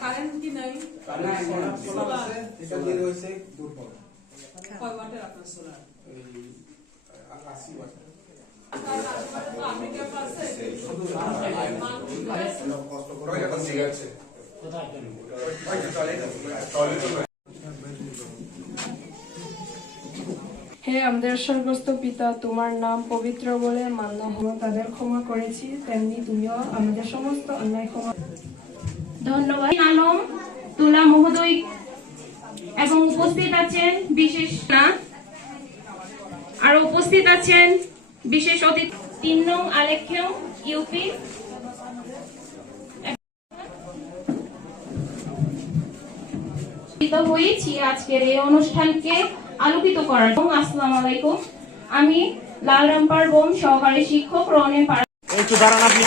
Current কি নাই solar এটা দিয়ে রয়েছে দুর্বল কয় ওয়াটের আপনার সোলার 80 ওয়াট আপনার আশেপাশে আমেরিকা পাশে এখন ঠিক আছে। হে আমাদের স্বর্গস্থ পিতা তোমার নাম পবিত্র বলে মান্য হলো তাদের ক্ষমা করেছি তেমনি তুমিও আমাদের সমস্ত অন্যায় ক্ষমা ধন্যবাদ। আলম তুলা মহোদয় এবং উপস্থিত আছেন বিশেষ না আর উপস্থিত আছেন বিশেষ অতিথি। তিন নং আলেখ্য ইউপি। হয়েছি আজকের এই অনুষ্ঠানকে আলোকিত করার জন্য। আসসালামু আলাইকুম। আমি বোম সহকারী শিক্ষক রনে পাড়া একটু দাঁড়ান আপনি